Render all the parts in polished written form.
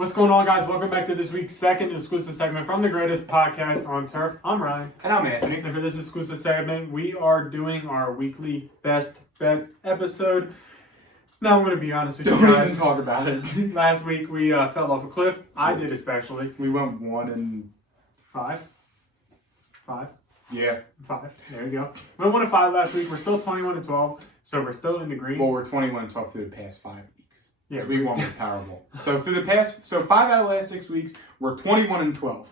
What's going on, guys? Welcome back to this week's second exclusive segment from the greatest podcast on turf. I'm Ryan. And I'm Anthony. And for this exclusive segment, we are doing our weekly best bets episode. Now, I'm going to be honest with you guys. Don't even talk about it. Last week, we fell off a cliff. I did especially. We went 1-5. 5? Yeah. 5. There you go. We went 1-5 last week. We're still 21-12, so we're still in the green. Well, we're 21-12 through the past 5 weeks. Yeah, week 1 was terrible. So 5 out of the last 6 weeks, we're 21-12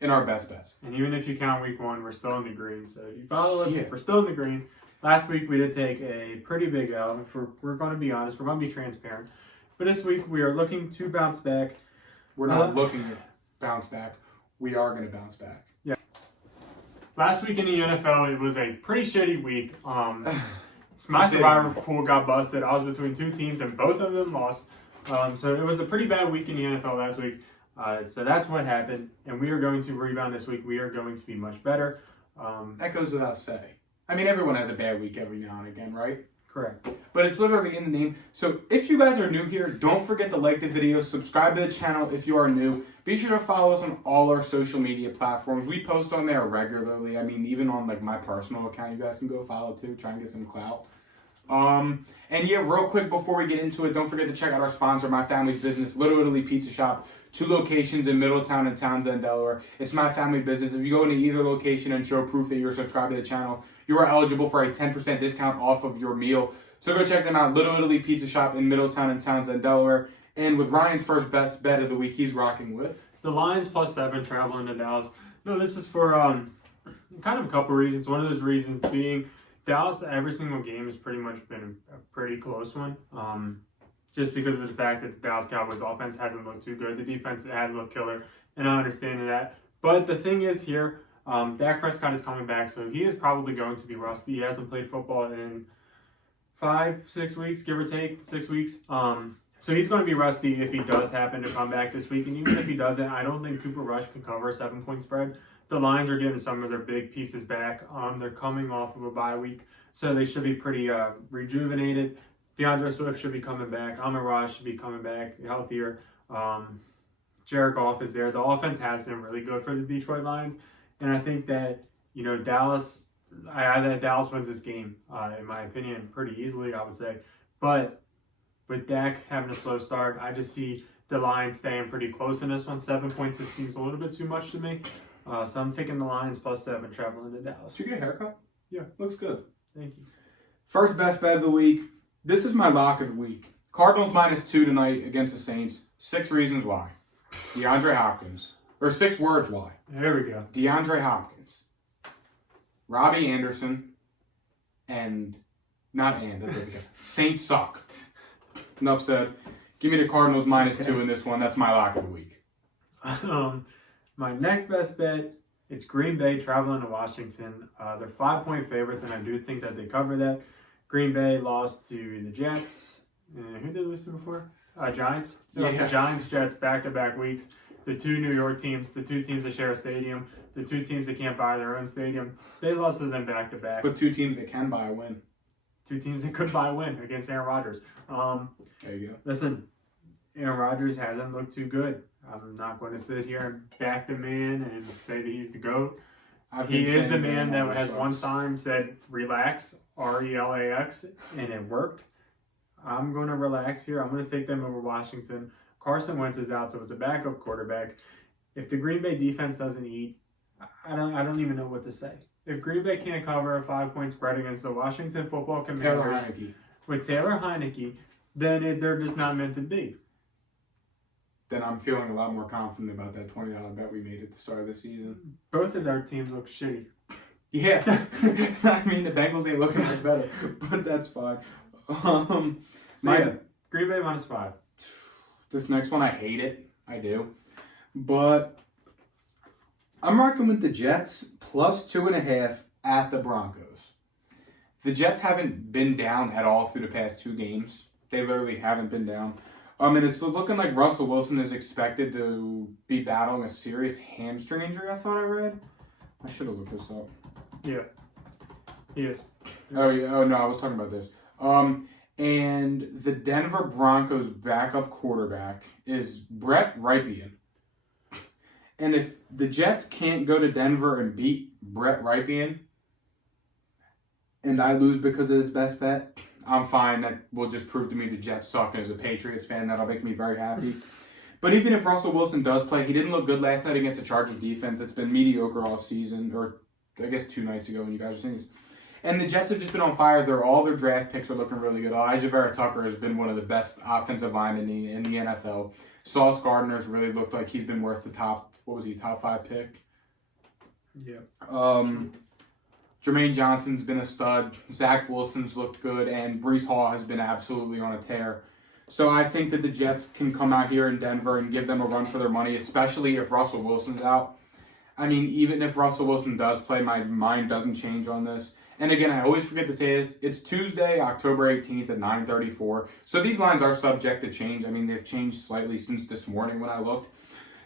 in our best bets. And even if you count week 1, we're still in the green. So if you follow us, we're still in the green. Last week we did take a pretty big L. If we're going to be honest, we're going to be transparent. But this week we are looking to bounce back. We're not looking to bounce back. We are going to bounce back. Yeah. Last week in the NFL, it was a pretty shitty week. My survivor pool got busted. I was between two teams and both of them lost. So it was a pretty bad week in the NFL last week. So that's what happened. And we are going to rebound this week. We are going to be much better. That goes without saying. I mean, everyone has a bad week every now and again, right? Correct. But it's literally in the name. So if you guys are new here, don't forget to like the video, subscribe to the channel if you are new. Be sure to follow us on all our social media platforms. We post on there regularly. I mean, even on like my personal account, you guys can go follow too, try and get some clout. And yeah, real quick before we get into it, don't forget to check out our sponsor, My Family's Business, Little Italy Pizza Shop. 2 locations in Middletown and Townsend, Delaware. It's my family business. If you go into either location and show proof that you're subscribed to the channel, you are eligible for a 10% discount off of your meal. So go check them out. Little Italy Pizza Shop in Middletown and Townsend, Delaware. And with Ryan's first best bet of the week, he's rocking with the Lions +7 traveling to Dallas. No, this is for kind of a couple reasons. One of those reasons being Dallas, every single game has pretty much been a pretty close one. Just because of the fact that the Dallas Cowboys offense hasn't looked too good. The defense has looked killer, and I understand that. But the thing is here, Dak Prescott is coming back, so he is probably going to be rusty. He hasn't played football in 5-6 weeks, give or take, 6 weeks. So he's going to be rusty if he does happen to come back this week. And even if he doesn't, I don't think Cooper Rush can cover a 7-point spread. The Lions are getting some of their big pieces back. They're coming off of a bye week, so they should be pretty rejuvenated. DeAndre Swift should be coming back. Amon-Ra should be coming back healthier. Jared Goff is there. The offense has been really good for the Detroit Lions. And I think that, Dallas wins this game, in my opinion, pretty easily, I would say. But with Dak having a slow start, I just see the Lions staying pretty close in this one. 7 points just seems a little bit too much to me. So I'm taking the Lions +7 traveling to Dallas. Did you get a haircut? Yeah. Looks good. Thank you. First best bet of the week. This is my lock of the week. Cardinals -2 tonight against the Saints. 6 reasons why. DeAndre Hopkins. Or 6 words why. There we go. DeAndre Hopkins. Robbie Anderson. And Saints suck. Enough said. Give me the Cardinals -2 in this one. That's my lock of the week. My next best bet, it's Green Bay traveling to Washington. They're 5-point favorites, and I do think that they cover that. Green Bay lost to the Jets. Who did they lose to before? Giants. They lost to Giants, Jets, back-to-back weeks. The 2 New York teams, the 2 teams that share a stadium, the 2 teams that can't buy their own stadium. They lost to them back-to-back. But 2 teams that can buy a win. 2 teams that could buy a win against Aaron Rodgers. There you go. Listen, Aaron Rodgers hasn't looked too good. I'm not going to sit here and back the man and say that he's the GOAT. He is the man that has one time said, relax, RELAX, and it worked. I'm going to relax here. I'm going to take them over Washington. Carson Wentz is out, so it's a backup quarterback. If the Green Bay defense doesn't eat, I don't even know what to say. If Green Bay can't cover a 5-point spread against the Washington Football Commanders with Taylor Heineke, then they're just not meant to be. Then I'm feeling a lot more confident about that $20 bet we made at the start of the season. Both of their teams look shitty. Yeah. I mean, the Bengals ain't looking much better, but that's fine. Green Bay -5. This next one, I hate it. I do. But I'm rocking with the Jets +2.5 at the Broncos. The Jets haven't been down at all through the past 2 games. They literally haven't been down. And it's looking like Russell Wilson is expected to be battling a serious hamstring injury, I thought I read. I should have looked this up. Yeah. He is. Oh, yeah. Oh, no, I was talking about this. And the Denver Broncos backup quarterback is Brett Rypien. And if the Jets can't go to Denver and beat Brett Rypien, and I lose because of this best bet, I'm fine. That will just prove to me the Jets suck. And as a Patriots fan, that'll make me very happy. But even if Russell Wilson does play, he didn't look good last night against the Chargers defense. It's been mediocre all season, or I guess 2 nights ago when you guys are seeing this. And the Jets have just been on fire. All their draft picks are looking really good. Elijah Vera Tucker has been one of the best offensive linemen in the NFL. Sauce Gardner's really looked like he's been worth the top 5 pick? Yeah. Jermaine Johnson's been a stud. Zach Wilson's looked good. And Breece Hall has been absolutely on a tear. So I think that the Jets can come out here in Denver and give them a run for their money, especially if Russell Wilson's out. I mean, even if Russell Wilson does play, my mind doesn't change on this. And again, I always forget to say this. It's Tuesday, October 18th at 9:34. So these lines are subject to change. I mean, they've changed slightly since this morning when I looked.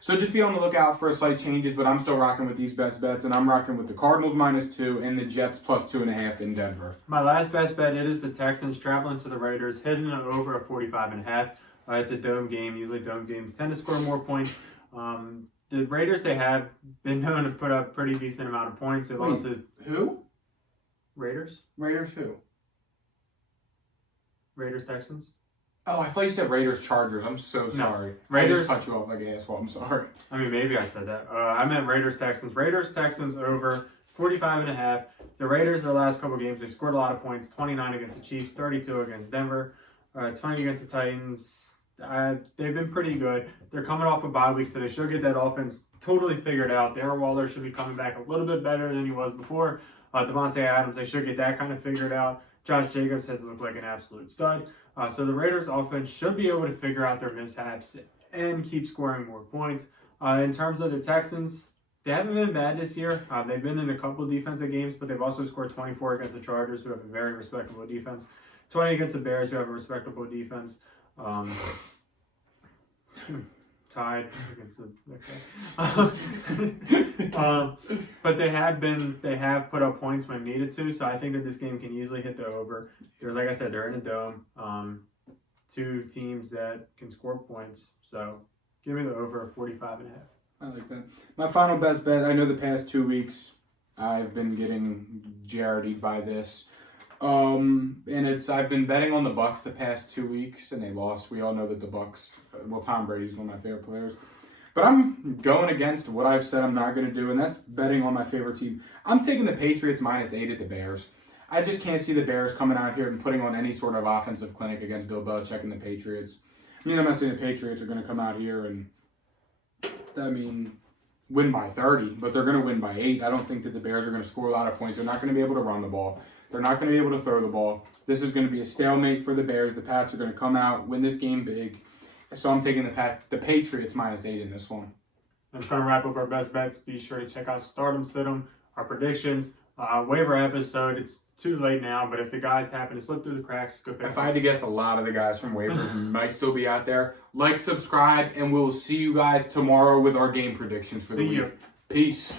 So just be on the lookout for slight changes, but I'm still rocking with these best bets, and I'm rocking with the Cardinals -2 and the Jets +2.5 in Denver. My last best bet, it is the Texans traveling to the Raiders, hitting it over a 45.5. It's a dome game. Usually dome games tend to score more points. The Raiders, they have been known to put up pretty decent amount of points. They've also... Who? Raiders? Raiders who? Raiders, Texans? Oh, I thought you said Raiders Chargers. I'm so sorry. Raiders. I just cut you off like an asshole. I'm sorry. I mean, maybe I said that. I meant Raiders, Texans. Raiders, Texans over 45.5. The Raiders, their last couple games, they've scored a lot of points. 29 against the Chiefs, 32 against Denver, 20 against the Titans. They've been pretty good. They're coming off a bye week, so they should get that offense totally figured out. Darren Waller should be coming back a little bit better than he was before. Devontae Adams, they should get that kind of figured out. Josh Jacobs has looked like an absolute stud. So the Raiders offense should be able to figure out their mishaps and keep scoring more points. In terms of the Texans, they haven't been bad this year. They've been in a couple of defensive games, but they've also scored 24 against the Chargers, who have a very respectable defense. 20 against the Bears, who have a respectable defense. Tied against the but they have put up points when needed to, so I think that this game can easily hit the over. They're, like I said, they're in a dome. 2 teams that can score points, so give me the over of 45.5. I like that. My final best bet, I know the past 2 weeks I've been getting Jaredy by this. I've been betting on the Bucks the past 2 weeks, and they lost. We all know that the Bucks, Tom Brady's one of my favorite players. But I'm going against what I've said I'm not going to do, and that's betting on my favorite team. I'm taking the Patriots -8 at the Bears. I just can't see the Bears coming out here and putting on any sort of offensive clinic against Bill Belichick and the Patriots. I mean, I'm not saying the Patriots are going to come out here and, win by 30, but they're going to win by 8. I don't think that the Bears are going to score a lot of points. They're not going to be able to run the ball. They're not going to be able to throw the ball. This is going to be a stalemate for the Bears. The Pats are going to come out, win this game big. So I'm taking the Patriots -8 in this one. That's going to wrap up our best bets. Be sure to check out Stardom, Sid'em, our predictions, waiver episode. It's too late now, but if the guys happen to slip through the cracks, go pick If I had to guess, a lot of the guys from waivers might still be out there. Like, subscribe, and we'll see you guys tomorrow with our game predictions for the week. See you. Peace.